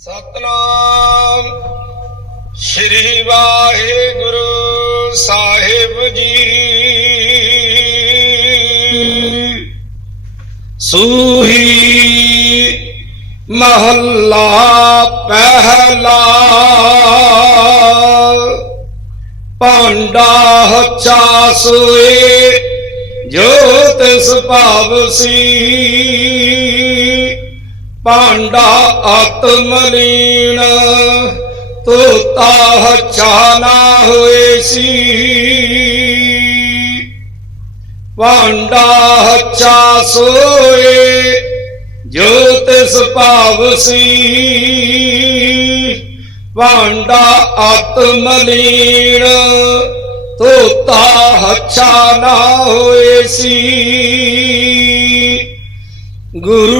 ਸਤਨਾਮ। ਸ੍ਰੀ ਵਾਹਿਗੁਰੂ ਸਾਹਿਬ ਜੀ। ਸੂਹੀ ਮਹੱਲਾ ਪਹਿਲਾ। ਭਾਂਡਾ ਹੱਚਾ ਸੋਏ ਜੋ ਤਿਸ ਭਾਵ ਸੀ। ਭਾਂਡਾ ਆਤਮਲੀਨ ਤੋਤਾ ਹੱਚਾ ਨਾ ਹੋਏ ਸੀ। ਭਾਂਡਾ ਹੱਚਾ ਸੋਏ ਜੋ ਤਿਸ ਭਾਵ ਸੀ। ਭਾਂਡਾ ਆਤਮਲੀਨ ਤੋਤਾ ਹੱਛਾ ਨਾ ਹੋਏ ਸੀ। ਗੁਰੂ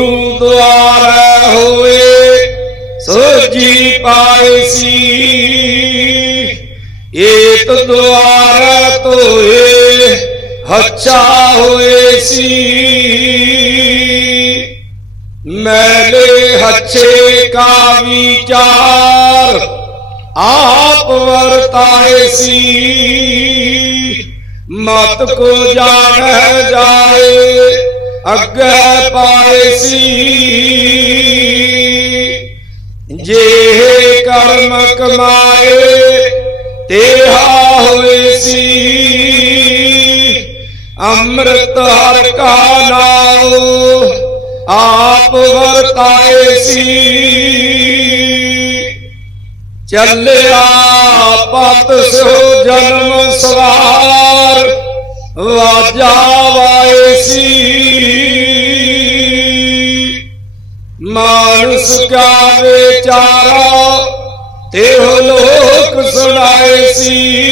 ਸੀ। ਏਕ ਦੁਆਰਾ ਤੋਏ ਹੱਛਾ ਹੋਏ ਸੀ। ਮੈਲੇ ਹੱਛੇ ਕਾ ਵਿਚਾਰ ਆਪ ਵਰਤਾਏ ਸੀ। ਮਤ ਕੋ ਜਾਣੈ ਜਾਏ, ਅੱਗੇ ਪਾਏ ਸੀ। ਜੇ ਕਮਾਏ ਤੇਹਾ ਹੋਏ ਸੀ। ਅੰਮ੍ਰਿਤ ਹਰ ਕਾ ਨਾਮ ਆਪ ਵਰਤਾਏ ਸੀ। ਚੱਲਿਆ ਪਤ ਸੋ ਜਨਮ ਸਵਾਰ, ਵਾਜਾ ਵਾਏ ਸੀ। ਮਾਨਸ ਕਾ ਵਿਚਾਰਾ ਤੇ ਲੋਕ ਸੁਣਾਏ ਸੀ।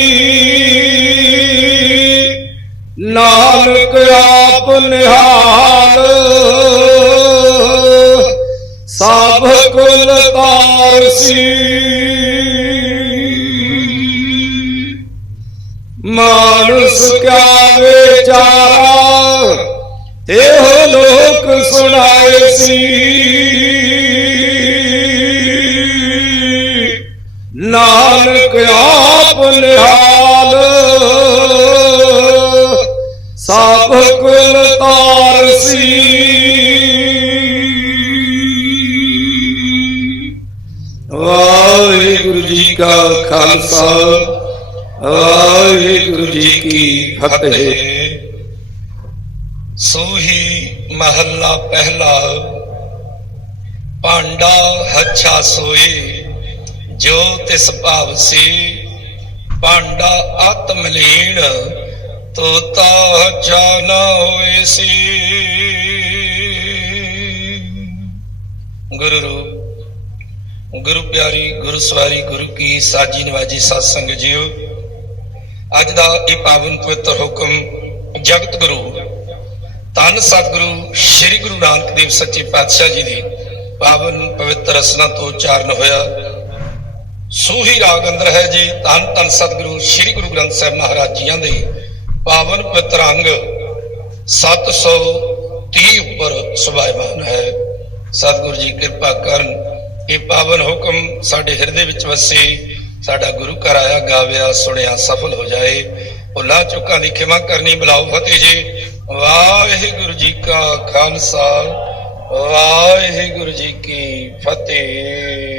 ਨਾਨਕ ਆਪ ਨਿਹਾਲ। ਸਭ ਕੁਲ ਤਾਰ ਸੀ। ਮਾਨਸ ਕਾ ਵਿਚਾਰਾ। ਇਹੋ ਲੋਕ ਸੁਣਾਏ ਸੀ। ਨਾਨਕ ਆਪ ਨਿਹਾਲ ਸਭ ਕੁਲ ਤਾਰ ਸੀ। ਵਾਹਿਗੁਰੂ ਜੀ ਕਾ ਖਾਲਸਾ, ਵਾਹਿਗੁਰੂ ਜੀ ਕੀ ਫਤਿਹ। ਸੋਹੀ ਮਹੱਲਾ ਪਹਿਲਾ ਭਾਂਡਾ ਹੱਛਾ ਸੋਏ। ਜੋ ਤਿਸ ਭਾਵ ਸੀ, ਭਾਂਡਾ ਆਤਮ ਤੋਤਾ ਹੱਛਾ ਹੋਏ ਸੀ। ਗੁਰੂ ਰੂਪ, ਗੁਰੂ ਪਿਆਰੀ, ਗੁਰੂ ਸਵਾਰੀ, ਗੁਰੂ ਕੀ ਸਾਜੀ ਨਿਵਾਜੀ ਸਤ ਸੰਗ ਜੀਓ। ਅੱਜ ਦਾ ਇਹ ਪਾਵਨ ਪਵਿੱਤਰ ਹੁਕਮ ਜਗਤ ਗੁਰੂ, ਧੰਨ ਸਤਿਗੁਰੂ ਸ੍ਰੀ ਗੁਰੂ ਨਾਨਕ ਦੇਵ ਸੱਚੇ ਪਾਤਸ਼ਾਹ ਜੀ ਦੀ ਪਾਵਨ ਪਵਿੱਤਰ ਰਸਨਾ ਤੋਂ ਉਚਾਰਨ ਹੋਇਆ। ਸੂਹੀ ਰਾਗ ਅੰਦਰ ਹੈ ਜੀ, ਧੰਨ ਧੰਨ ਸਤਿਗੁਰੂ, ਸ੍ਰੀ ਗੁਰੂ ਗ੍ਰੰਥ ਸਾਹਿਬ ਮਹਾਰਾਜ ਜੀਆਂ ਦੇ ਪਾਵਨ ਪਵਿੱਤਰ ਅੰਗ 730 ਉੱਪਰ ਸੁਭਾਇਮਾਨ ਹੈ। ਸਤਿਗੁਰੂ ਜੀ, ਕਿਰਪਾ ਕਰਨ ਇਹ ਪਾਵਨ ਹੁਕਮ ਸਾਡੇ ਹਿਰਦੇ ਵਿੱਚ ਵਸੇ, ਸਾਡਾ ਗੁਰੂ ਘਰ ਆਇਆ, ਗਾਵਿਆ, ਸੁਣਿਆ, ਸਫਲ ਹੋ ਜਾਏ। ਭੁੱਲਾਂ ਚੁੱਕਾਂ ਦੀ ਖਿਮਾ ਕਰਨੀ, ਬੁਲਾਓ ਫਤਿਹ ਜੀ। ਵਾਹਿਗੁਰੂ ਜੀ ਕਾ ਖਾਲਸਾ, ਵਾਹਿਗੁਰੂ ਜੀ ਕੀ ਫਤਿਹ।